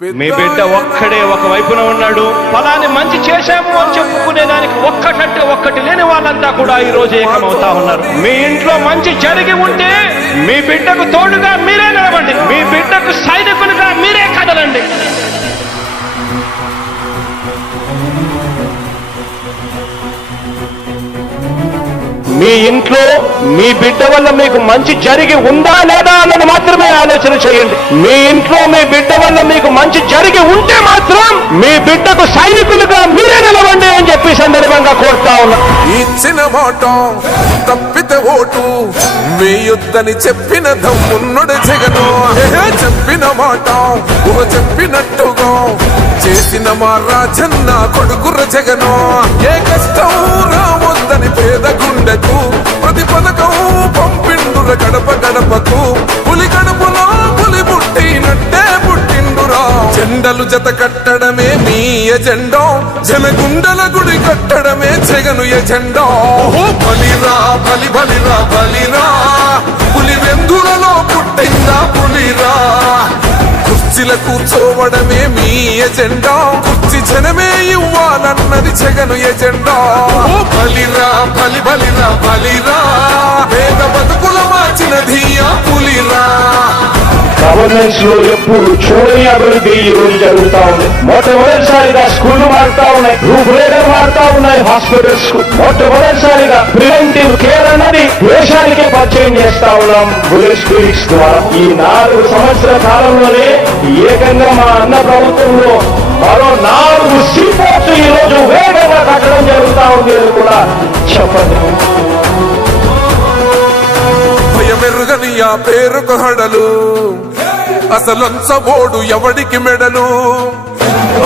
మీ బిడ్డ ఒక్కడే ఒక వైపున ఉన్నాడు. ఫలాన్ని మంచి చేశాము అని చెప్పుకునేదానికి ఒక్కటంటే ఒక్కటి లేని వాళ్ళంతా కూడా ఈ రోజు ఏకమవుతా ఉన్నారు. మీ ఇంట్లో మంచి జరిగి ఉంటే మీ బిడ్డకు తోడుగా మీరే నిలవండి. మీ బిడ్డకు సైనికులుగా మీరే కదలండి. మీ ఇంట్లో మీ బిడ్డ వల్ల మీకు మంచి జరిగి ఉందా లేదా అన్నది మాత్రమే ఆలోచన చేయండి. మీ ఇంట్లో మీ బిడ్డ వల్ల మీకు మంచి జరిగి ఉంటే మాత్రం మీ బిడ్డకు సైనికులుగా మీరే నిలవండి అని చెప్పి సందర్భంగా కోరుతా ఉన్నా. ఇచ్చిన మాట తప్పితే ఓటు వేయొద్దని చెప్పిన దమ్మున్నడు జగను. చెప్పిన మాట చెప్పినట్టుగా చేసిన మా రాజన్న కొడుకుర జగను. ఏ కష్టం రావద్దని పేద గుండెకు ప్రతి పథకం పంపిండుర గడప గడపకు. పులి గడపలో పులి పుట్టినట్టే పుట్టిండురా. జెండలు జత కట్టడమే మీ ఎజెండా, జనగుండల గుడి కట్టడమే జగను ఎజెండా. బలిరా బలి బలిరా బలిరా, పులి వెందులలో పుట్టిందా పులిరా. కుర్చీల కూర్చోవడమే మీ ఎజెండా, కుర్చీ జనమే ఇవ్వాలన్నది జగను ఎజెండా. బలిరా బలి బలిరా బలిరా, పేద బతుకుల మార్చినది ఆ పులిరా. గవర్నెన్స్ లో ఎప్పుడు చూడని అభివృద్ధి ఈ రోజు జరుగుతా ఉంది. మొట్టమొదటిసారిగా స్కూళ్లు మారుతా ఉన్నాయి, రూపురేఖలు మారుతా ఉన్నాయి. హాస్పిటల్స్ కు మొట్టమొదటిసారిగా ప్రివెంటివ్ కేర్ అన్నది దేశానికి పరిచయం చేస్తా ఉన్నాం బుల్లెట్ క్లినిక్స్ ద్వారా. ఈ 4 సంవత్సరాల కాలంలోనే ఏకంగా మా అన్న ప్రభుత్వంలో మరో 4 సీపోర్ట్స్ ఈ రోజు వేగంగా కట్టడం జరుగుతా ఉంది అని కూడా చెప్పండి. భయమెరుగని ఆ పేరుకు హడలు, అసలంచబోడు ఎవడికి మెడలు.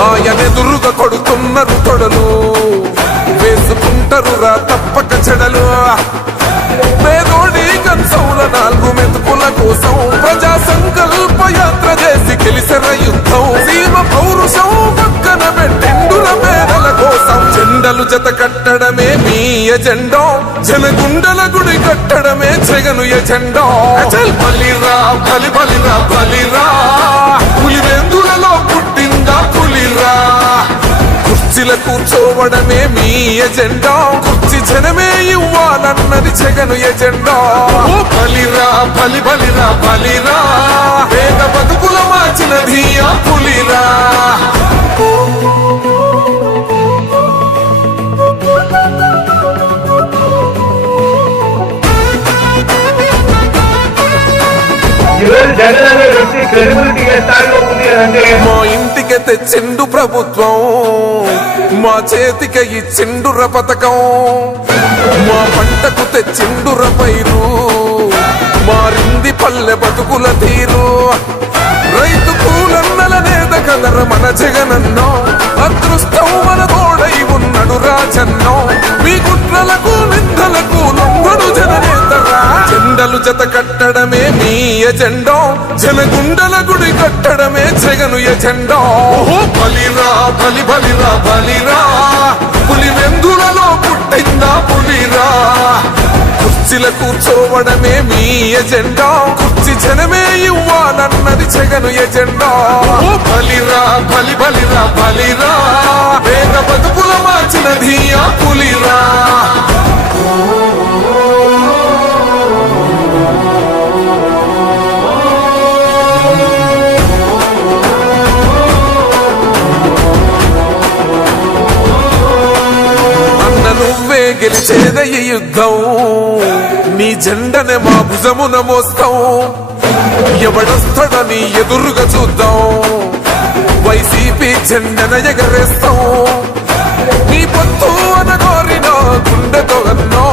ఆయనెదురుగా కొడుతున్నారు తొడలు, వేసుకుంటారు రా తప్పక చెడలు. పేదోడి కంచంల 4 మెతుకుల కోసం ప్రజా సంకల్ప యాత్ర చేసి గెలిసిన యుద్ధం. సీమ పౌరుషం పక్కన పెట్టిండుల పేదల కోసం. జెండలు జత కట్టడమే మీ ఎజెండా, జనగుండల గుడి కట్టడమే జగను ఎజెండా. బలిరా బలి బలిరా బలిరా, పులి వెందులలో పుట్టిందా పులిరా. కుర్చీల కూర్చోవడమే మీ ఎజెండా, కుర్చీ జనమే ఇవ్వాలన్నది జగను ఎజెండా. బలిరా బలి బలిరా బలిరా, పేద బతుకుల మార్చినది ఆ పులిరా. మా ఇంటికి తెచ్చిండు ప్రభుత్వం, మా చేతికి ఇచ్చిండుర పథకం. మా పంటకు తెచ్చిండుర పైరు, మారింది పల్లె బతుకుల తీరు. రైతు కూలన్నల నేత కదర మన జగనన్నో, అదృష్టం మన తోడై ఉన్నడు రాజన్నో. మీ కుట్రలకు నిందలకు లొంగడు జననేతరా. జెండలు జత కట్టడమే మీ ఎజెండా, జనగుండల గుడి కట్టడమే జగను ఎజెండా. బలిరా బలి బలిరా బలిరా, పులి వెందులలో పుట్టిందా పులిరా. కుర్చీల కూర్చోవడమే మీ ఎజెండా, కుర్చీ జనమే ఇవ్వాలన్నది జగను ఎజెండా. బలిరా బలి బలిరా బలిరా, పేద బతుకుల మార్చినది ఆ పులిరా. నువ్వే గెలిచేద ఈ యుద్ధం, నీ జెండనే మా భుజమున మోస్తాం. ఎవడొస్తాడని ఎదురుగా చూద్దాం, వైసీపీ జెండన ఎగరేస్తాం. నీ పొత్తు అనగోరిన గుండెతో అన్నో,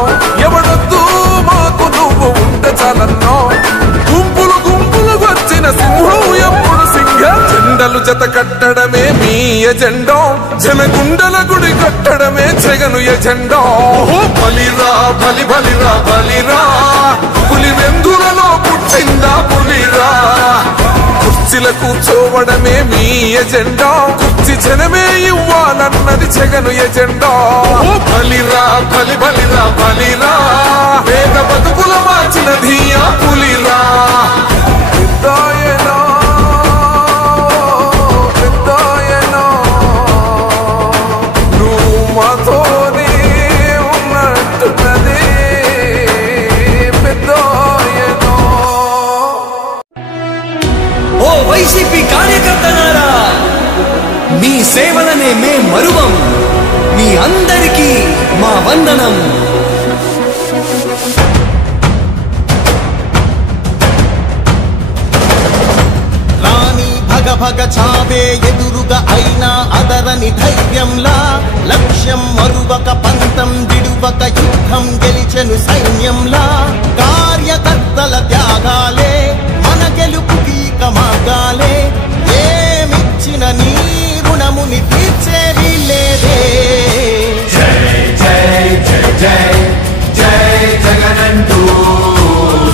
ఎవడొద్దు మాకు నువ్వు ఉంటే చాలన్నో. గుంపులు గుంపులు వచ్చిన సింహం ఎప్పుడు సింహ. జెండలు జత కట్టడమే మీ ఎజెండా, జనగుండల గుడి కట్టడమే జగను ఎజెండా. బలిరా బలి బలిరా బలిరా, పులి వెందులలో పుట్టిందా పులిరా. కుర్చీల కూర్చోవడమే మీ ఎజెండా, కుర్చీ జనమే ఇవ్వాలన్నది జగను ఎజెండా. బలిరా బలి బలిరా బలిరా, పేద బతుకుల మార్చినది ఆ పులిరా. సేవలనే మే మరువం. మీ అందరికీ మా వందనం. రాణి భగ భగ చావే ఎదురుగా అయినా అదరని ధైర్యంలా, లక్ష్యం మరువక పంతం విడువక యుద్ధం గెలిచెను సైన్యంలా. కార్యకర్తల త్యాగాలే మన గెలుపుకి మార్గాలే. ఏమిచ్చిన నీ రుణముని తీర్చేది లేదే. జై జై జై జై జై జగనంటూ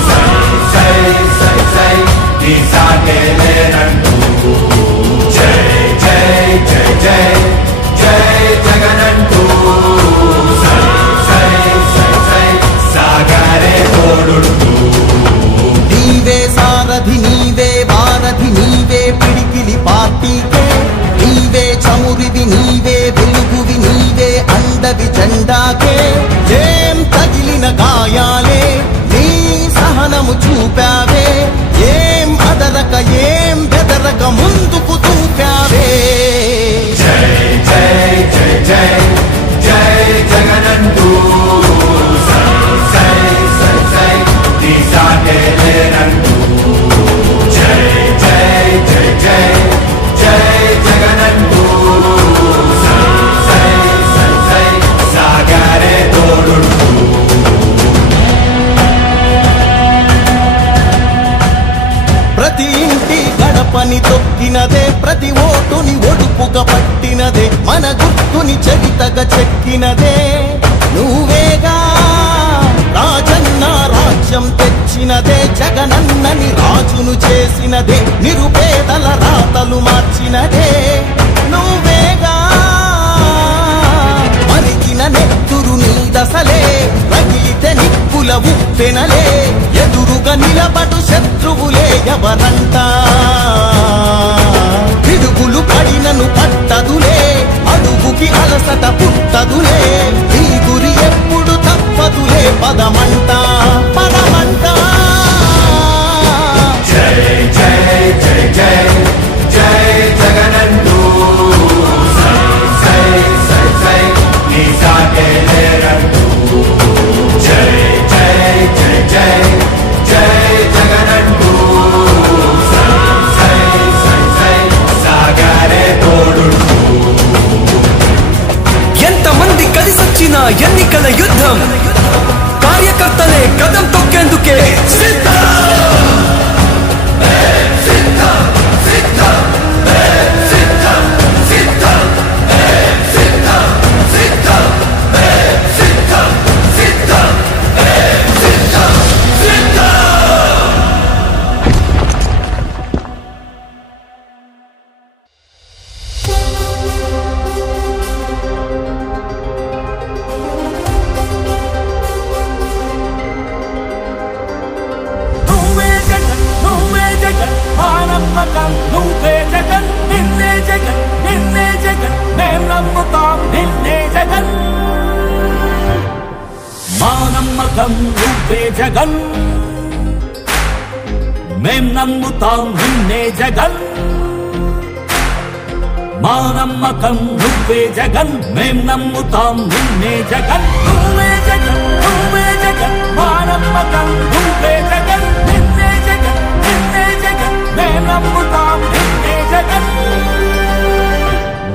సై సై సై సై నీ సాటే లేనంటూ. జై జై జై జై జై జగనంటూ సై సై సై సై సాగరే తోడుంటూ. నీవే సారథి నీవే వారధి నీవే పిడికిలి పార్టీకే. నీవే చమురివి నీవే వెలుగువి నీవే అండవి జెండాకే. ఏం తగిలిన గాయాలే నీ సహనము చూపావే. ఏం అదరక ఏం బెదరక ముందుకు చూపావే. జై జై జై జై జై జగనంటూ సై సై సై సై నీ సాటే లేనంటూ. జై జై జై జై జై జగనంటూ సై సై సై సై సాగరే తోడుంటూ. ప్రతి ఇంటి గడపని తొక్కినదే, ప్రతి ఓటుని ఒడుపుగా పట్టినదే, మన గుర్తుని చరితగా చెక్కినదే నువ్వేగా. రాజన్న రాజ్యం తెచ్చినదే, జగనన్నని రాజును చేసినదే, నిరుపేదల రాతలు మార్చినదే నువ్వేగా. మరిగిన నెత్తురు నీ దశలే, రగిలితే నిప్పుల ఉప్పెనలే, ఎదురుగా నిలబడు శత్రువులే ఎవరంట. పిడుగులు పడినను పట్టదులే, అడుగుకి అలసట పుట్టదులే, ఈ గురి ఎప్పుడు తప్పదులే, పదమంట పదమంట. జై జై జై జై జై జగనంటూ సై సై సై సై నీ సాటే లేరంటూ. జై జై జై జై జై జగనంటూ సై సై సై సై సాగరే తోడుంటూ. ఎంతమంది కలిసొచ్చిన ఎన్నికల యుద్ధం, కార్యకర్తలే కదం తొక్కేందుకే సిద్ధం. నువ్వే జగన్ నిన్నే జగన్ నిన్నే జగన్ మేం నమ్ముతాం నిన్నే జగన్. మా నమ్మకం నువ్వే జగన్, మేం నమ్ముతాం నిన్నే జగన్. మా నమ్మకం నువ్వే జగన్, మేం నమ్ముతాం నిన్నే జగన్. నువ్వే జగన్ నువ్వే జగన్ మా నమ్మకం నువ్వే జగన్ నిన్నే జగన్ నిన్నే జగన్ మేం నమ్ముతాం నిన్నే జగన్.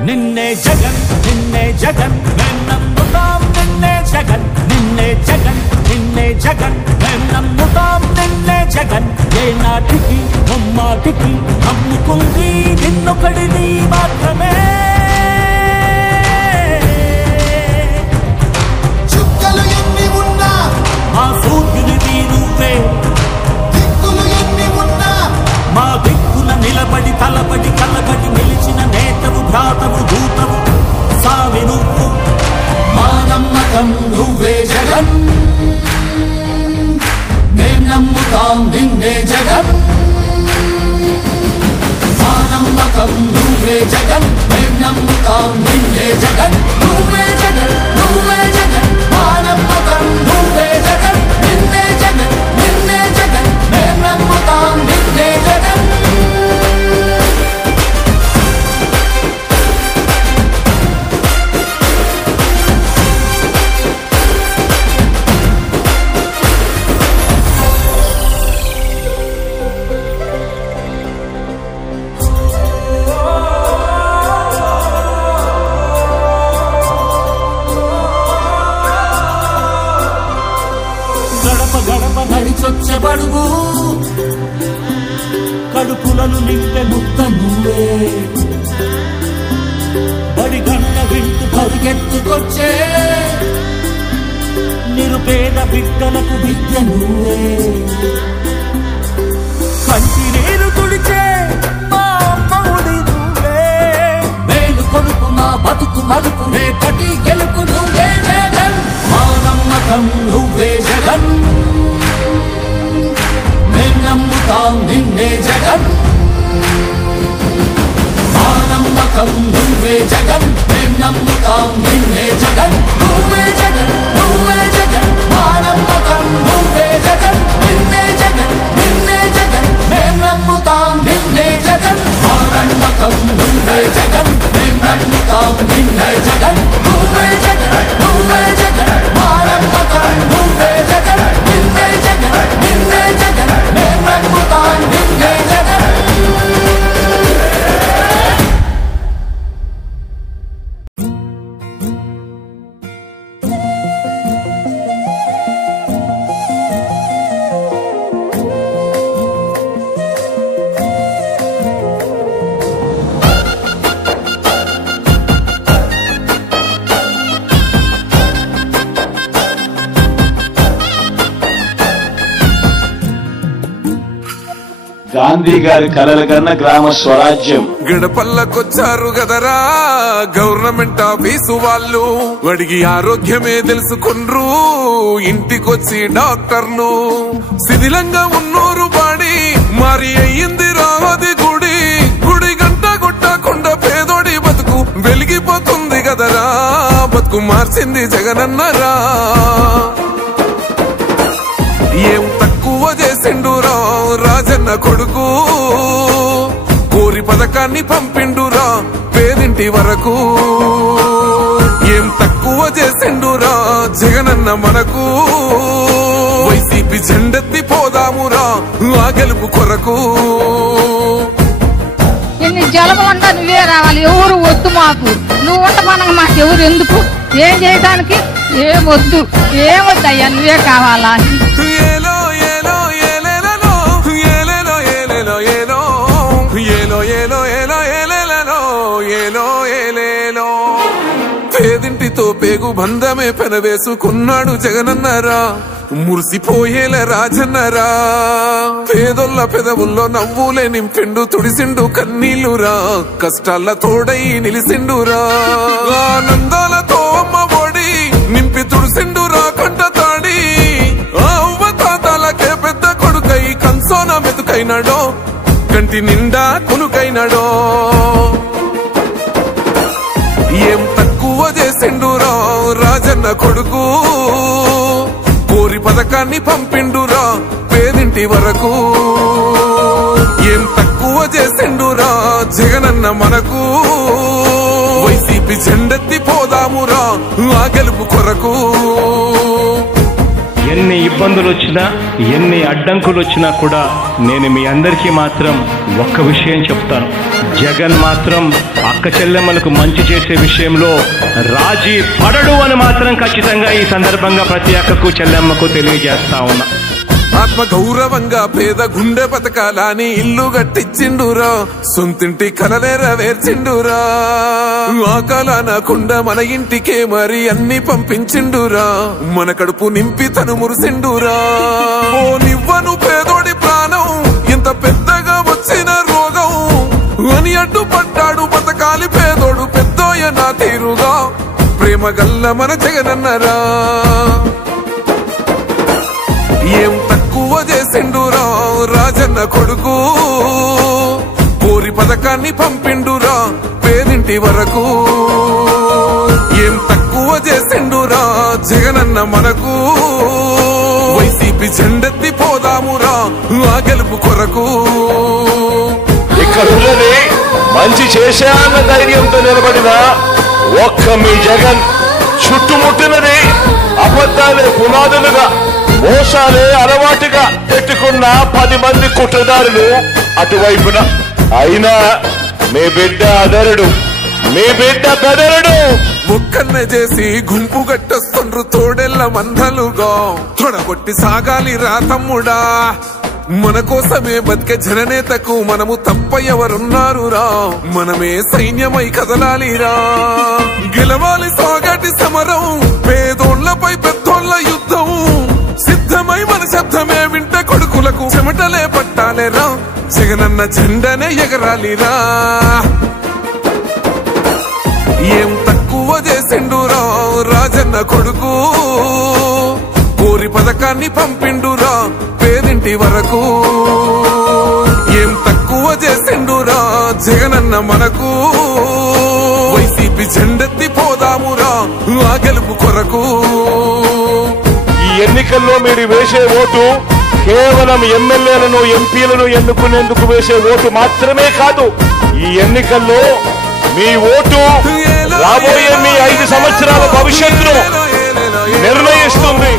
నిన్నే జగన్ నిన్నే జగన్ మేం నమ్ముతాం నిన్నే జగన్ నిన్నే జగన్ నిన్నే జగన్ మేం నమ్ముతాం నిన్నే జగన్. ఏ నాటికి ముమ్మాటికి నమ్ముకుంది నిన్నొకడిని మాత్రమే. చుక్కలు ఎన్ని ఉన్నా మా సూర్యునిది నువ్వే, దిక్కులు ఎన్ని ఉన్నా మా దిక్కున నిలబడి తలబడి కలబడి నిలిచిన నేతవు భ్రాతవు దూతవు సావి నువ్వు. మా నమ్మకం నువ్వే జగన్, మేం నమ్ముతాం నిన్నే జగన్. మా నమ్మకం నువ్వే జగన్, మేం నమ్ముతాం నిన్నే జగన్. నువ్వే జగన్ నువ్వే జగన్ మా నమ్మకం నువ్వే జగన్ నిన్నే జగన్ నిన్నే జగన్ మేం నమ్ముతాం నిన్నే జగన్. పంచబడుగు కడుపులను నింపే ముద్ద నువ్వే బడి గంట వింటూ పరిగెత్తుకొచ్చే నిరుపేద బిడ్డలకు విద్య నువ్వే కంటి నీరు తుడిచే మా అమ్మవుడి నువ్వే మేలు కొడుకు మా బతుకు మరుపు రేపటి గెలుపు నువ్వే జగన్ మా నమ్మకం నువ్వే జగన్ మేం నమ్ముతాం నిన్నే జగన్ మా నమ్మకం నువ్వే జగన్ మేం నమ్ముతాం నిన్నే జగన్ నువ్వే జగన్ నువ్వే జగన్ మా నమ్మకం నువ్వే జగన్ నిన్నే జగన్ నిన్నే జగన్ మేం నమ్ముతాం నిన్నే జగన్ మా నమ్మకం నువ్వే జగన్ మేం నమ్ముతాం నిన్నే జగన్ నువ్వే జగన్ నువ్వే జగన్ మా నమ్మకం నువ్వే జగన్ నిన్నే జగన్ నిన్నే జగన్ మేం నమ్ముతాం నిన్నే జగన్ గాంధీ గారి కలల కన్నా గ్రామ స్వరాజ్యం. గడపల్లకొచ్చారు గదరా గవర్నమెంట్ ఆఫీసు వాళ్ళు, అడిగి ఆరోగ్యమే తెలుసుకుండ్రు ఇంటికొచ్చి డాక్టర్లు. శిథిలంగా ఉన్నోరు బాడి మరి అయ్యింది రావది గుడి, గుడి గంట కొట్టకుండా పేదోడి బతుకు వెలిగిపోతుంది గదరా, బతుకు మార్చింది జగనన్నరా. ఏం తక్కువ చేసిండురా రాజన్న కొడుకు, కోరి పథకాన్ని పంపిండురా పేదింటి వరకు. ఏం తక్కువ చేసిండురా జగనన్న మనకు, వైసీపీ జెండెత్తి పోదామురా ఆ గెలుపు కొరకు. ఎన్ని జలములంతా నువ్వే రావాలి, ఎవరు వద్దు మాకు, నువ్వు ఉండమనగా మాకు ఎవరు ఎందుకు, ఏం చేయడానికి ఏమొద్దు, ఏమొద్దయ్యా నువ్వే కావాలా. ఏలో ఏలో ఏలేలో ఏలేలో ఏలేలో ఏలో ఏలో ఏలో ఏలో ఏలేలో ఏలో ఏలేలో. పేదింటితో పేగు బంధమే పెనవేసుకున్నాడు జగనన్నరా, మురిసిపోయేల రాజన్నరా. పేదొల్ల పెదవుల్లో నవ్వులే నింపిండు తుడిసిండు కన్నీళ్లురా, కష్టాల తోడై నిలిసిండురా. ఆనందాలతో అమ్మ ఒడి నింపి తుడిసిండురా కంట తాడి, అవ్వ తాతాలకే పెద్ద కొడుకై కంసోన మెతుకైనాడో, కంటి నిండా కునుకైనాడో. ఏం తక్కువ చేసిండురా రాజన్న కొడుకు, కోరి పథకాన్ని పంపిండురా పేదింటి వరకు. ఏం తక్కువ చేసిండురా జగనన్న మనకు, వైసీపీ జెండెత్తి పోదామురా ఆ గెలుపు కొరకు. ఎన్ని ఇబ్బందులు వచ్చినా ఎన్ని అడ్డంకులు వచ్చినా కూడా నేను మీ అందరికీ మాత్రం ఒక్క విషయం చెప్తాను, జగన్ మాత్రం అక్క చెల్లెమ్మలకు మంచి చేసే విషయంలో రాజీ పడడు అని మాత్రం ఖచ్చితంగా ఈ సందర్భంగా ప్రతి అక్కకు చెల్లెమ్మకు తెలియజేస్తా ఉన్నా. ఆత్మ గౌరవంగా పేద గుండె బతకాలని ఇల్లు గట్టించిండురా, సొంతింటి కలనేరవేర్చిండురా. ఆకలనకుండా మన ఇంటికే మరి అన్ని పంపించిండురా, మన కడుపు నింపి తను మురిసిండురా. ఓ నివ్వను పేదోడి ప్రాణం ఎంత పెద్దగా వచ్చిన రోగం అని అడ్డుపడ్డాడు బతకాలి పేదోడు పెద్దోయ నా తీరుగా, ప్రేమ గల్ల మన జగనన్నరా. ఏం తక్కువ చేసిండురా రాజన్న కొడుకు, కోరి పథకాన్ని పంపిండురా పేదింటి వరకు. ఏం తక్కువ చేసిండురా జగనన్న మనకు, వైసీపీ జెండెత్తి పోదామురా ఆ గెలుపు కొరకు. ఇక్కడ ఉన్నది మంచి చేశా అన్న ధైర్యంతో నిలబడిన ఒక్క మీ జగన్, చుట్టుముట్టినది అబద్ధాలే పునాదులుగా మోసాలే అలవాటుగా పెట్టుకున్న 10 మంది కుట్రదారులు అటువైపున. అయినా మీ బిడ్డ అదరుడు, మీ బిడ్డ బెదరుడు, ఒక్కన్నే చేసి గుంపు గట్టొస్తుండ్రు తోడెల్ల మందలుగా తొడగొట్టి సాగాలి రా తమ్ముడా మన కోసమే బతికే జననేతకు మనము తప్ప ఎవరున్నారు రా మనమే సైన్యమై కదలాలిరా గెలవాలి సాగటి సమరం పేదోళ్లపై పెద్దోళ్ల యుద్ధం సిద్ధమై మన శబ్దమే వింట కొడుకులకు చెమటలే పట్టాలేరా జగనన్న జెండనే ఎగరాలిరా ఏం తక్కువ చేసిండురా రాజన్న కొడుకు కోరి పథకాన్ని పంపిండురా పేదింటి వరకు ఏం తక్కువ చేసిండురా జగనన్న మనకు వైసీపీ జెండెత్తి పోదామురా ఆ గెలుపు కొరకు ఈ ఎన్నికల్లో మీరు వేసే ఓటు కేవలం ఎమ్మెల్యేలను ఎంపీలను ఎన్నుకునేందుకు వేసే ఓటు మాత్రమే కాదు ఈ ఎన్నికల్లో మీ ఓటు రాబోయే మీ 5 సంవత్సరాల భవిష్యత్తును నిర్ణయిస్తుంది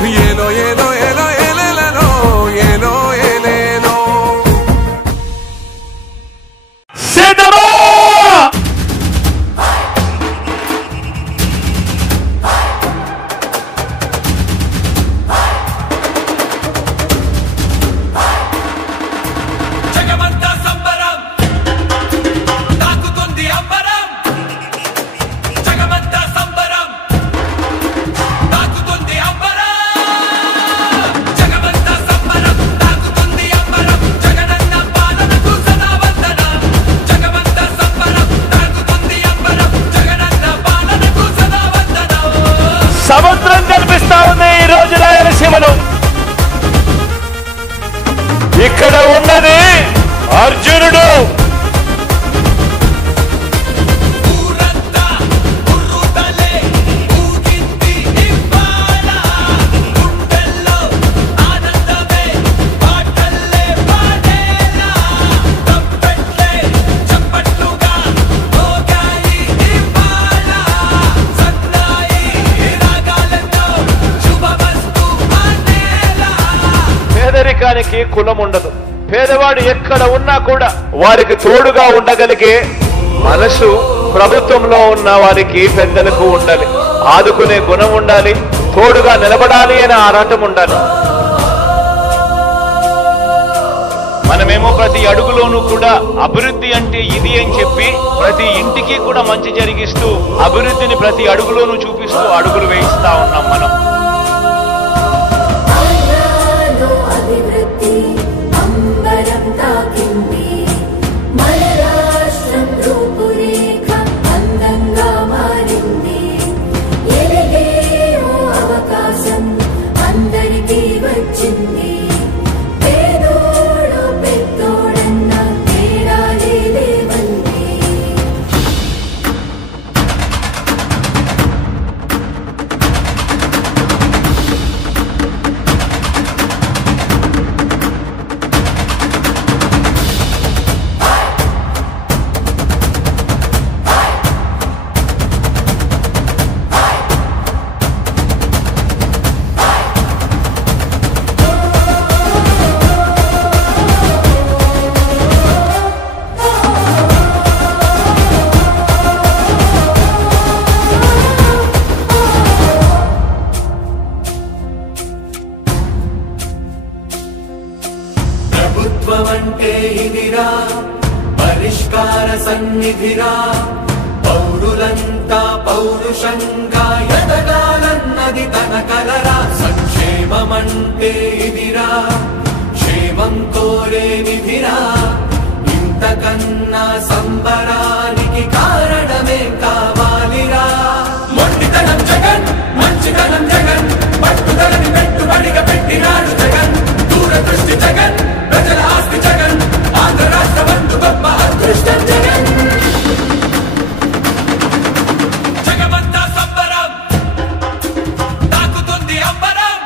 సముద్రం కనిపిస్తా ఉంది ఈ రోజు రాయలసీమలో ఇక్కడ ఉన్నది అర్జునుడు పేదరికానికి కులం ఉండదు పేదవాడు ఎక్కడ ఉన్నా కూడా వారికి తోడుగా ఉండగలిగే మనసు ప్రభుత్వంలో ఉన్న వారికి పెద్దలకు ఉండాలి ఆదుకునే గుణం ఉండాలి తోడుగా నిలబడాలి అనే ఆరాటం ఉండాలి మనమేమో ప్రతి అడుగులోనూ కూడా అభివృద్ధి అంటే ఇది అని చెప్పి ప్రతి ఇంటికి కూడా మంచి జరిగిస్తూ అభివృద్ధిని ప్రతి అడుగులోనూ చూపిస్తూ అడుగులు వేయిస్తా ఉన్నాం మనం పరిష్కార సన్నిధిరా పౌరులంతా పౌరుషంగా ఎదగాలన్నది తన కలరా సంక్షేమమంటే ఇదిరా క్షేమం కోరే నిధిరా ఇంతకన్నా సంబరానికి కారణమే కావాలిరా మొండితనం జగన్ మంచితనం జగన్ పట్టుదలని పెట్టుబడిగా పెట్టినాడు జగన్ దూరదృష్టి జగన్ ప్రజల ఆస్తి జగన్ ఆంధ్ర రాష్ట్ర బంధు గొప్ప అదృష్టం జగన్ జగమంతా సంబరం తాకుతుంది అంబరం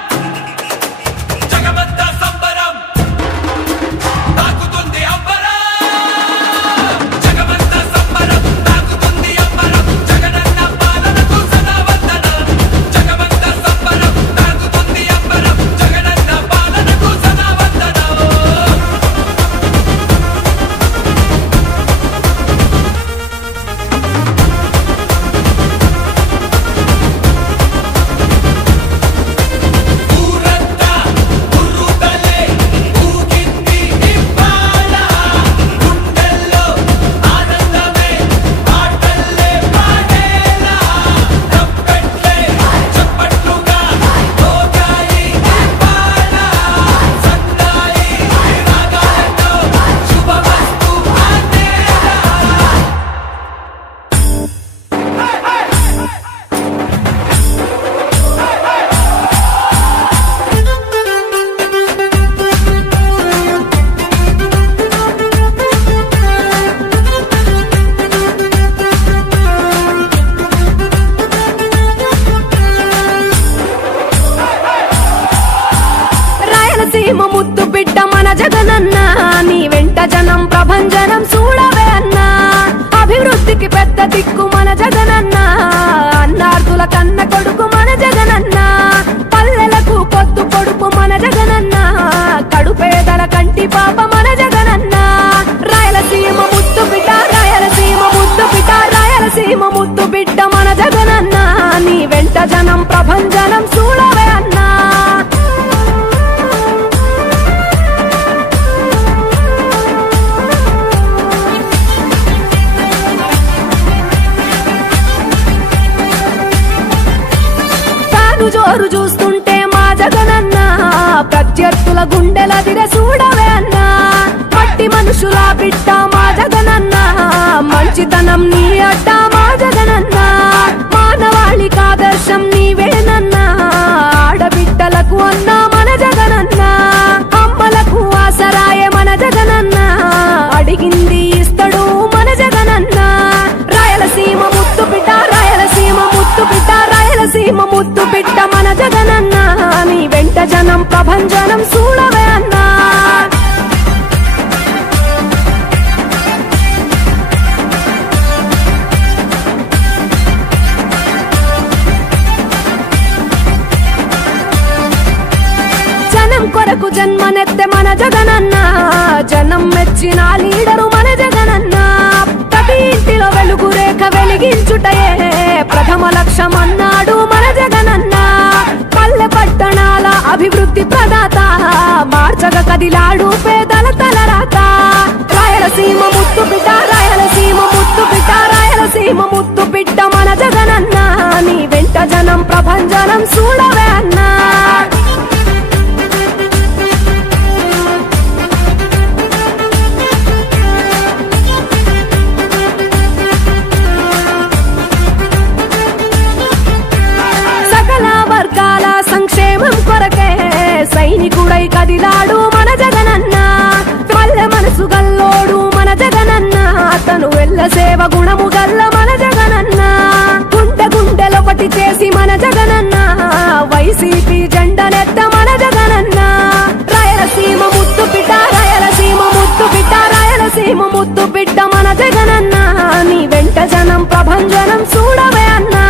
జగమంతా సంబరం తాకుతుంది అంబరం జగమంతా సంబరం తాకుతుంది రాష్ట్రానికి పెద్ద దిక్కు మన జగనన్న, అన్నార్థుల కన్న కొడుకు మన జగనన్న, పల్లెలకు పొద్దు పొడుపు మన జగనన్న, కడుపేదల కంటి పాప మన జగనన్న. రాయలసీమ ముద్దు బిడ్డ, రాయలసీమ ముద్దు బిడ్డ, రాయలసీమ ముద్దు బిడ్డ మన జగనన్న. నీ వెంట జనం ప్రభంజనం చూడవే అన్నా. జోరు చూస్తుంటే మా జగనన్న, ప్రత్యర్థుల గుండెల దిర చూడవే అన్నా. మట్టి మనుషుల బిడ్డ మా జగనన్న, మంచితనం నీ అడ్డ మా జగనన్న, మానవాళికి ఆదర్శం నీవేనన్నా. ఆడబిడ్డలకు అన్న మన జగనన్న, అమ్మలకు ఆసరాయే మన జగనన్న, అడిగింది ఇస్తడు మన జగనన్న. రాయలసీమ ముద్దు బిడ్డ, రాయలసీమ ముద్దు బిడ్డ, రాయలసీమ ముద్దు బిడ్డ మన జగనన్న. నీ వెంట జనం ప్రభంజనం చూడవే అన్నా. జనం కొరకు జన్మనెత్తే మన జగనన్న, జనం మెచ్చిన లీడరు మన జగనన్న. ప్రతి ఇంటిలో వెలుగు రేఖ వెలిగించుటయే ప్రథమ లక్ష్యం అన్నాడు మన జగనన్న. పల్లె పట్టణాల అభివృద్ధి ప్రదాత, మార్చగ కదిలాడు పేదల తలరాత. రాయలసీమ ముద్దు బిడ్డ, రాయలసీమ ముద్దు బిడ్డ, రాయలసీమ ముద్దు బిడ్డ మన జగనన్న. నీ వెంట జనం ప్రభంజనం చూడవే అన్నా. సంక్షేమం కొరకే సైనికుడై కదిలాడు మన జగనన్న. పల్లె మనసు గల్లోడు మన జగనన్న, తను వెళ్ళ సేవ గుణము గల్ల మన జగనన్న. గుండె గుండెలొకటి చేసి మన జగనన్న, వైసీపీ జెండనెత్త మన జగనన్న. రాయలసీమ ముద్దు బిడ్డ, రాయలసీమ ముద్దు బిడ్డ, రాయలసీమ ముద్దు బిడ్డ మన జగనన్న. నీ వెంట జనం ప్రభంజనం చూడవే అన్నా.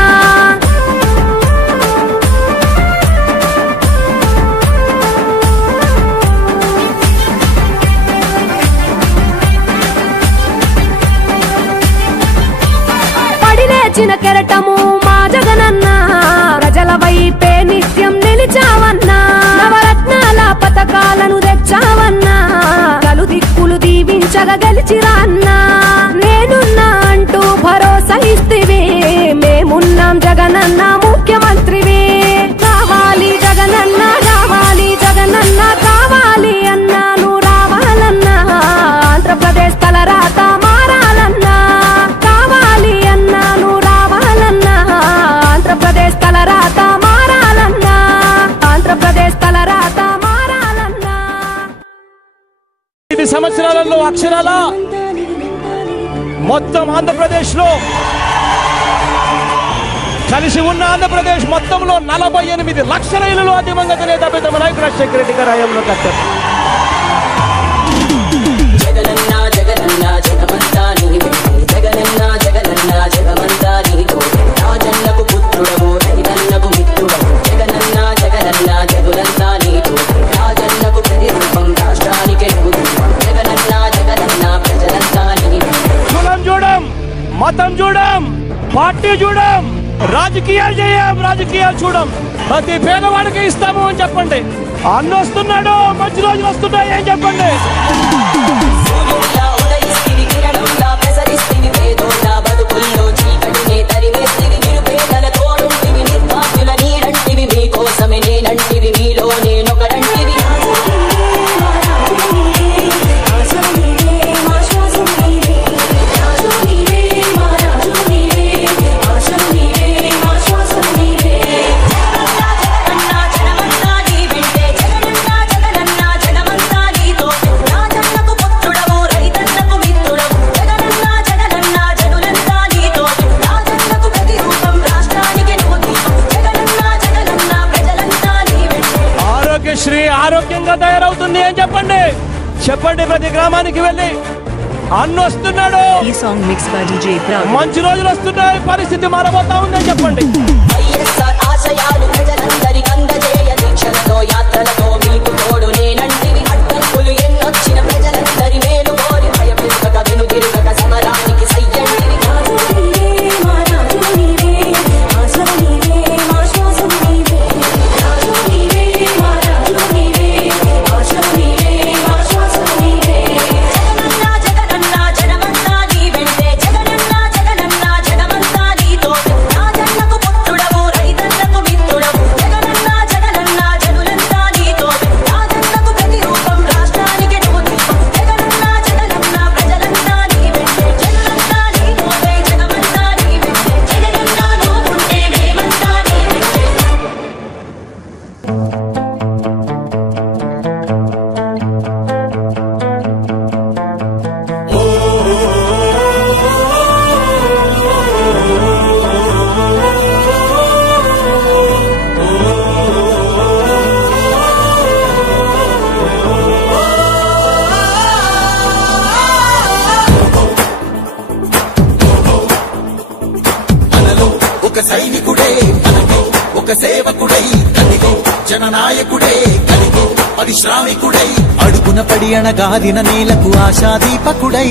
చిన్న కెరటము మా జగనన్న, ప్రజల వైపే నిత్యం నిలిచావన్నా. నవరత్నాల పథకాలను తెచ్చావన్నా, కలు దిక్కులు దీవించగా గెలిచిరా అన్నా. నేనున్నా అంటూ భరోసా ఇస్తివి, మేమున్నాం జగనన్న ముఖ్యమంత్రివి. కావాలి జగనన్న, కావాలి జగనన్న, కావాలి అన్నా. నువ్వు రావాలన్నా, ఆంధ్రప్రదేశ్ తలరాత మారాలన్నా. కావాలి అన్నా, నువ్వు రావాలన్నా, ఆంధ్రప్రదేశ్ తలరాత మారాలన్నా. ఆంధ్రప్రదేశ్ తలరాత మారాలన్నా. 5 సంవత్సరాలలో అక్షరాల మొత్తం ఆంధ్రప్రదేశ్ లో కలిసి ఉన్న ఆంధ్రప్రదేశ్ మొత్తంలో 48 లక్షల ఇళ్లలో దివంగత నేత పెద్దమ్మ నాయకుడు రాజశేఖర రెడ్డి గారి హయాంలో కట్టారు. కులం చూడం, మతం చూడం, పార్టీ చూడం, రాజకీయాలు చేయం, రాజకీయాలు చూడం. ప్రతి పేదవాడికి ఇస్తాము అని చెప్పండి. అన్న వస్తున్నాడు, మంచి రోజులు వస్తున్నాయి అని చెప్పండి. ఆరోగ్యంగా తయారవుతుంది అని చెప్పండి. చెప్పండి, ప్రతి గ్రామానికి వెళ్ళి అన్న వస్తున్నాడు. ఈ song mix by DJ Proud. మంచి రోజులు వస్తున్నాయి, పరిస్థితి మారబోతా ఉందని చెప్పండి. ఆశయాలు ప్రజలందరికీ అందజేయ దీక్షలతో యాత్రలతో మీకు తోడు నేనంటివి అడ్డంకులు ఎన్నొచ్చిన ప్రజలందరి మేలు కోరి భయపెట్టక వెనుదిరుగక సమరానికి సయ్యంటివి. ఒక సైనికుడే మనకి ఒక సేవకుడై కదిగో జననాయకుడే కదిగో పరిశ్రామికుడై అడుగున పడి అణగాదిన నేలకు ఆశాదీపకుడై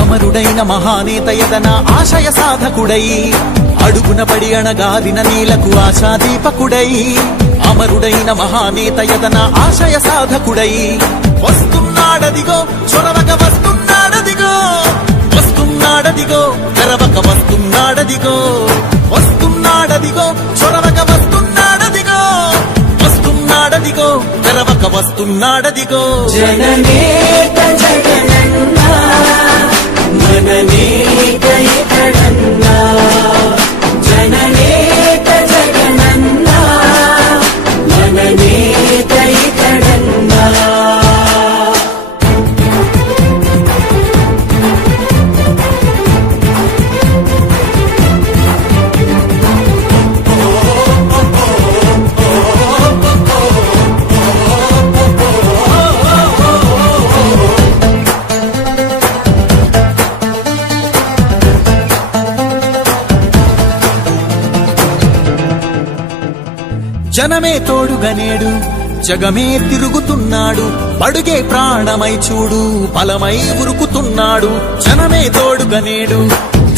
అమరుడైన మహానేత యదన ఆశయ సాధకుడై అడుగున పడి అణగాదిన నేలకు ఆశాదీపకుడై అమరుడైన మహానేత యదన ఆశయ సాధకుడై వస్తున్నాడదిగో చొరవక వస్తున్నాడదిగో వస్తున్నాడదిగో తెరవక వస్తున్నాడదిగో వస్తున్నాడదిగో చొరవక వస్తున్నాడదిగో వస్తున్నాడదిగో తెరవక వస్తున్నాడదిగో జననేత జగనన్న మననేత ఇతడన్న జననేత జగనన్న మననేత ఇతడన్న. జనమే తోడుగనేడు జగమే తిరుగుతున్నాడు బడుగే ప్రాణమై చూడు బలమై ఉరుకుతున్నాడు. జనమే తోడుగనేడు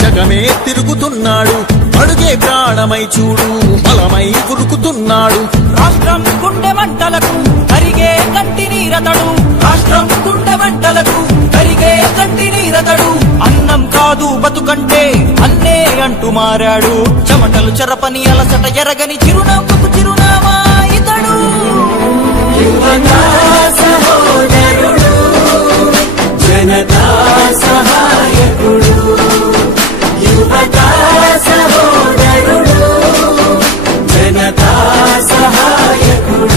జగమే తిరుగుతున్నాడు బడుగే ప్రాణమై చూడు బలమై ఉరుకుతున్నాడు. రాష్ట్రం గుండె మంటలకు కరిగే కంటి నీరతడు రాష్ట్రం గుండె మంటలకు కరిగే కంటి నీరతడు అన్నం కాదు బతుకంటే అన్నే అంటూ మారాడు. చెమటలు చెరపని అలసట ఎరగని చిరునవ్వుకు చిరునామా ఇతడు. యువతా సహోదరుడు జనతా సహాయకుడు యువతా సహోదరుడు జనతా సహాయకుడు.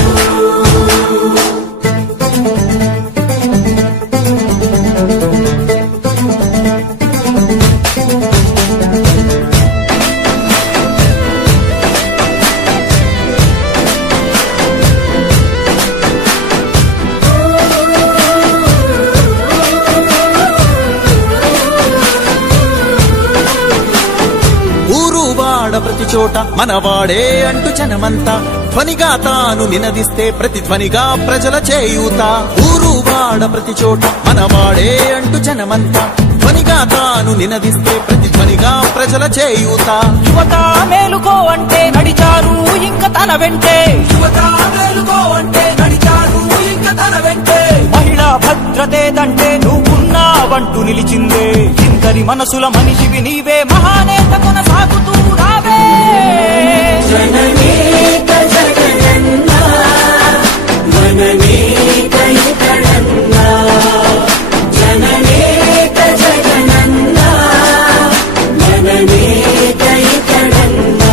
ప్రతి చోట మనవాడే అంటూ జనమంతా ధ్వనిగా తాను నినదిస్తే ప్రతిధ్వనిగా ప్రజల చేయూత. ఊరు వాడ ప్రతి చోట మనవాడే అంటూ జనమంతా ధ్వనిగా తాను నినదిస్తే ప్రతిధ్వనిగా ప్రజల చేయూత. యువత మేలుకో అంటే నడిచారు ఇంక తన వెంటే యువత మేలుకో అంటే నడిచారు ఇంక తన వెంటే. మహిళా భద్రతేదంటే నువ్వున్నావంటూ నిలిచిందే ఇందరి మనసుల మనిషివి నీవే మహానేత కొనసాగుతూ రావే. జననేత జగనన్న మననేత ఇతడన్న జననేత జగనన్న మననేత ఇతడన్న.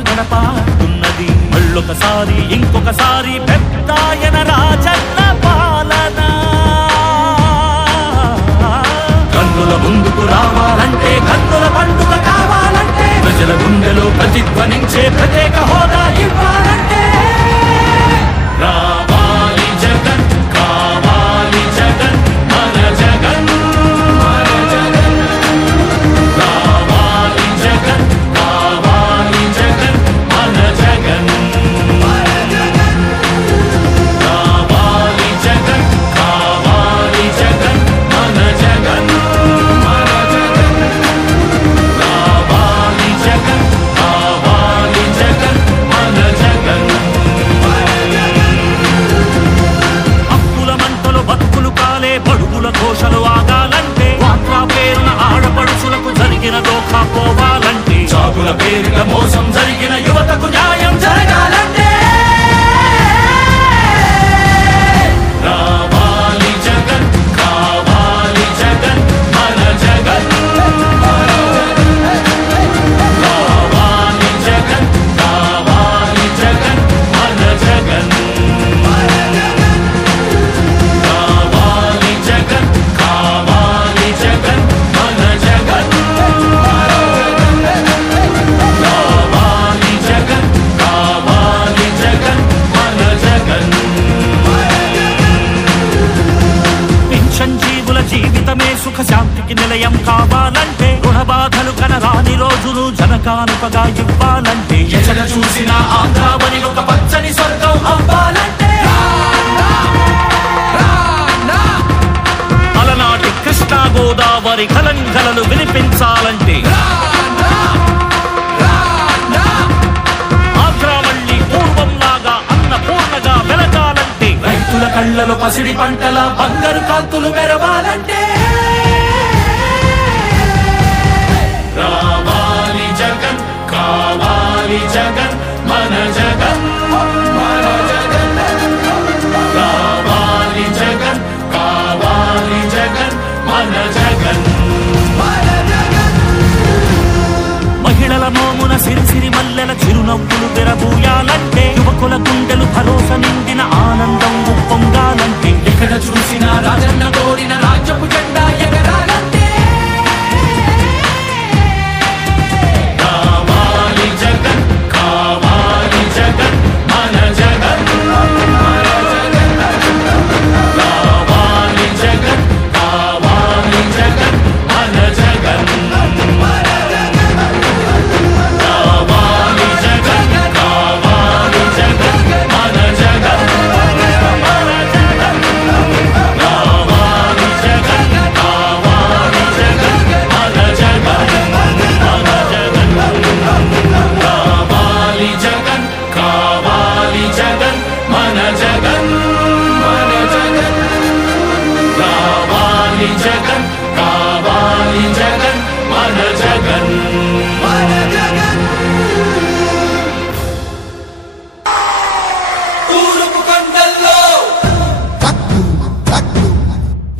గడప ఉన్నది మళ్ళొకసారి ఇంకొకసారి పెద్దాయన రాజన్న పాలన కన్నుల ముందుకు రావాలంటే కన్నుల పండుగ కావాలంటే ప్రజల గుండెలో ప్రతిధ్వనించే ప్రత్యేక హోదా ఇవ్వాలంటే రావాలి జగన్ కావాలి జగన్ మన జగన్ మన జగన్ రావాలి జగన్ కావాలి జగన్ మన జగన్ మన జగన్ రావాలి జగన్ కావాలి జగన్ మన జగన్ మన జగన్ రావాలి జగన్ కావాలి జగన్ మన జగన్ అప్పుల మంటలు బతుకులు కాలే బడుగుల ఘోషలు ఆగాలంటే వాట్లా పేరున ఆడపడుచులకు జరిగిన దోఖా పోవాలంటే చాగుల పేరున మోసం జరిగిన యువతకు న్యాయం జరగాలంటే రావాలి జగన్ కావాలి జగన్ మన జగన్ రావాలి జగన్ కావాలి జగన్ మన జగన్ రావాలి జగన్ కావాలి జగన్ మన జగన్ రావాలి జగన్ కావాలి జగన్ మన జగన్ పింఛన్ జీవుల జీవితమే సుఖ శాంతికి నిలయం కావాలంటే రుణ బాధలు కనరాని రోజులు జనకానుకగా ఇవ్వాలంటే ఎక్కడ చూసినా ఆంధ్రావని ఒక పచ్చని స్వర్గం అవ్వాలంటే అలనాటి కృష్ణా గోదావరి కలంకలలు వినిపించాలంటే ఆంధ్రావళి పూర్వంలాగా అన్నపూర్ణగా వెలగాలంటే రైతుల కళ్ళలో పసిడి పంటల బంగారు కాంతులు మెరవాలంటే రావాలి జగన్ కావాలి జగన్ మన జగన్ మన జగన్ రావాలి జగన్ కావాలి జగన్ మన జగన్ మన జగన్ మహిళల మోమున సిరిసిరి మల్లెల చిరునవ్వులు తెరబూయాలంటే యువకుల గుండెలు భరోసా నిండిన ఆనందం ఉప్పొంగాలంటే ఎక్కడ చూసినా రాజన్న కోరిన రాజ్యపు జెండా ఎగరాలంటే రావాలి జగన్ కావాలి జగన్ మన జగన్ మన జగన్ రావాలి జగన్ కావాలి జగన్ మన జగన్ మన జగన్ రావాలి జగన్ కావాలి జగన్ మన జగన్ మన జగన్ రావాలి జగన్ కావాలి జగన్ మన జగన్ మన జగన్ రావాలి జగన్ కావాలి జగన్ మన జగన్ మన జగన్ రావాలి జగన్ కావాలి జగన్ మన జగన్ మన జగన్ తూర్పు కొండల్లో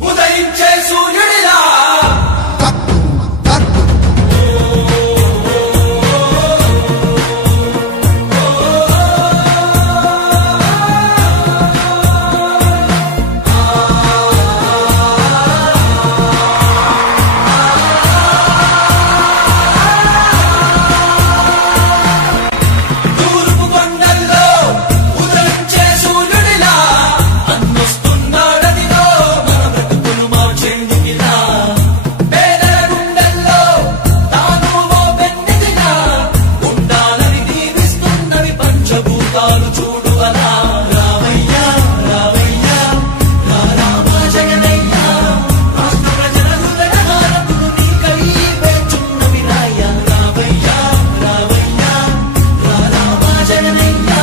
ఉదయించే సూర్యుడిలా తూర్పు కొండల్లో ఉదయించే సూర్యుడిలా అన్నొస్తున్నాడదిలో మన బ్రతుకులు మార్చేందుకిలా పేదల గుండెల్లో తాను ఓ పెన్నిదిలా ఉండాలని దీవిస్తున్నవి పంచభూతాలు చూడు అలా రావయ్యా రావయ్యా రామ జగనయ్యా రాష్ట్ర ప్రజల హృదయ హారతులు నీకై వేచున్నవి రాయ్యా రావయ్యా రావయ్యా రామ జగనయ్యా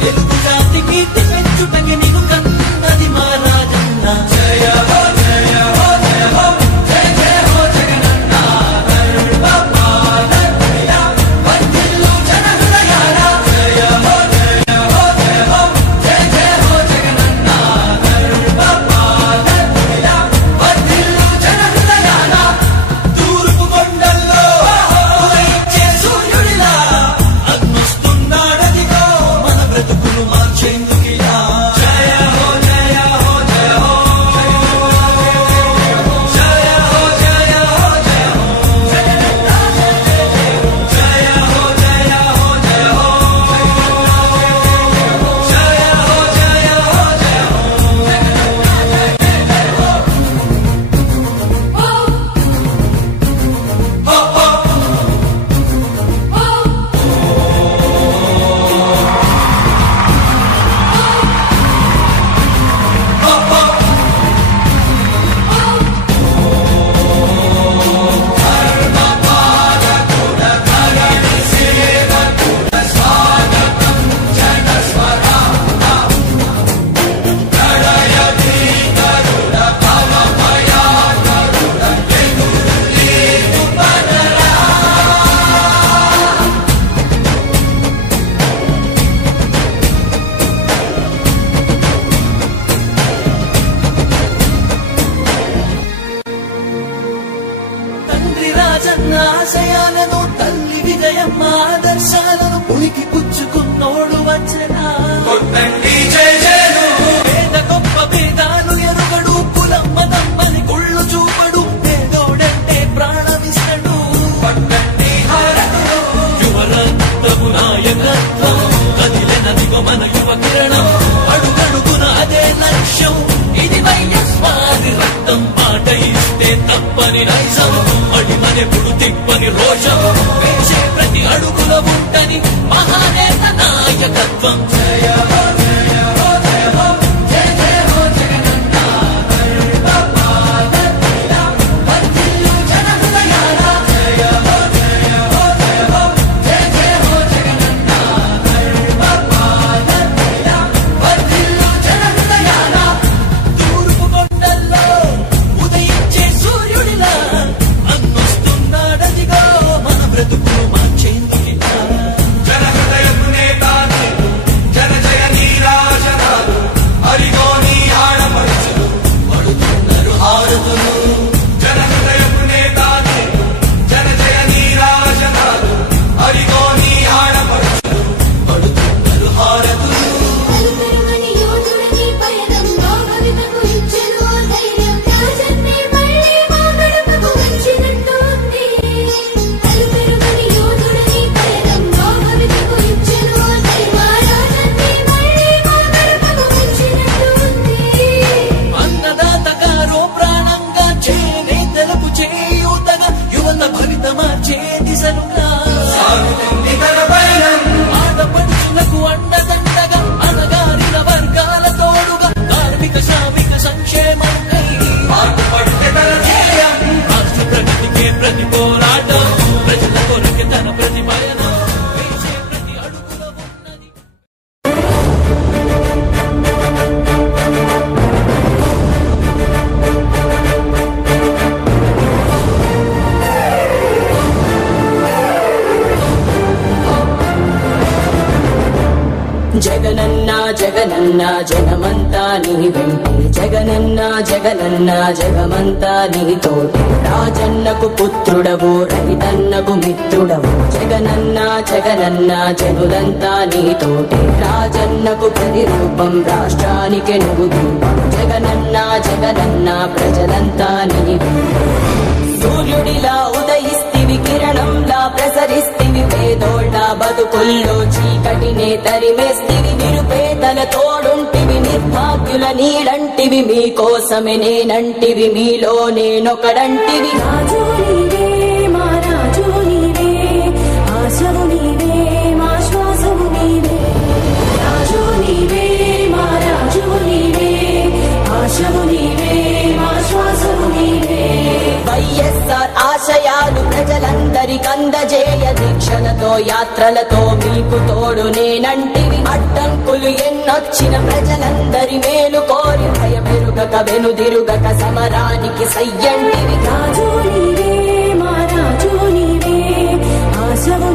తెలుగు జాతి కీర్తి పెంచుటకి నీకు కన్నది మా రాజన్న జయ హో జయ హో జయ హో జయ జయ హో జగనన్న వర్ధిల్లు జన హృదయాల జయ హో జయ హో ఆశయాలను తల్లి విజయమ్మ ఆదర్శాలను పులికి పుచ్చుకున్నోడు వచ్చనా పేద గొప్ప భేదాలు ఎరుగడు కులమ్మ తమ్మని కుళ్ళు చూపడు పేదోడంటే ప్రాణమిస్తడు యువరత్నము నాయకత్వం కదిలినదిగో మన యువ కిరణం అడుగడుగున అదే లక్ష్యం ఇది వైఎస్వారి రక్తం మాట ఇస్తే తప్పని నైజం అడిమనెప్పుడు తిప్పని రోషం వేసే ప్రతి అడుగుల ఉంటని మహానేత నాయకత్వం జయ హో జయ హో జయ హో జయ జయ హో జగనన్న వర్ధిల్లు జన హృదయాల జయ హో జయ హో జయ హో జయ జయ హో జగనన్న వర్ధిల్లు జన హృదయాల తూర్పు కొండల్లో ఉదయించే సూర్యుడిలా అన్నొస్తున్నాడదిగో మన బ్రతుకులు మార్చేందుకిలా జన హృదయపు నేత జన జయ నీరాజనాలు అరిగో నీ ఆడపడుచులు పడుతున్నారు హారతులు జన హృదయపు నేత జన జయ నీరాజనాలు అరిగో నీ ఆడపడుచులు పడుతున్నారు హారతులు అలుపెరుగని యోధుడిని పయనంలో భవితకు ఇచ్చెను ఆ ధైర్యం రాజన్నే మళ్ళీ మా గడపకు వచ్చినట్టు ఉంది అలుపెరుగని యోధుడిని పయనంలో భవితకు ఇచ్చెను ఆ ధైర్యం రాజన్నే మళ్ళీ మా గడపకు వచ్చినట్టు ఉంది అన్నదాత గారో ప్రాణంగా చేనేతలకు చేయూతగా యువత భవిత మార్చే దిశలుగా సాగుతుంది తన పయనం ఆడపడుచులకు అండదండగా అణగారిన వర్గాల తోడుగా కార్మిక శ్రామిక సంక్షేమంకై పాటుపడితే తన ధ్యేయం రాష్ట్ర ప్రగతికే ప్రతి పోరాటం ప్రజల కొరకే తన ప్రతి పయనం వేసే ప్రతి అడుగుల ఉన్నది జగనన్న జగనన్న జగమంతా నీ వెంటే జగనన్న జగనన్న జగమంతా నీ తోటి రాజన్నకు పుత్రుడవు రైతన్నకు మిత్రుడవు జగనన్న జగనన్న జనులంతా నీ తోటి రాజన్నకు ప్రతిరూపం రాష్ట్రానికి నువ్వు దీపం జగనన్న జగనన్న ప్రజలంతా నీ వెంటే సూర్యుడిలా ఉదయిస్తివి కిరణంలా ప్రసరిస్తివి పేదోళ్ళ బతుకుల్లో చీకటినే తరిమేస్తివి నిరుపేదల తోడుంటివి నిర్భాగ్యుల నీడంటివి మీకోసమే నేనంటివి మీలో నేనొకడంటివి రాజు నీవే మా రాజు నీవే ఆశవు నీవే మా శ్వాసవు నీవే రాజు నీవే మా రాజు నీవే ఆశవు నీవే మా శ్వాసవు నీవే వైఎస్ఆర్ ఆశయాలు ప్రజలందరికందజేయ దీక్షలతో యాత్రలతో మీకు తోడు నేనంటివి అడ్డంకులు ఎన్నొచ్చిన ప్రజలందరి మేలు కోరి భయమెరుగక వెనుదిరుగక సమరానికి సయ్యంటివి రాజు నీవే మా రాజు నీవే ఆశవు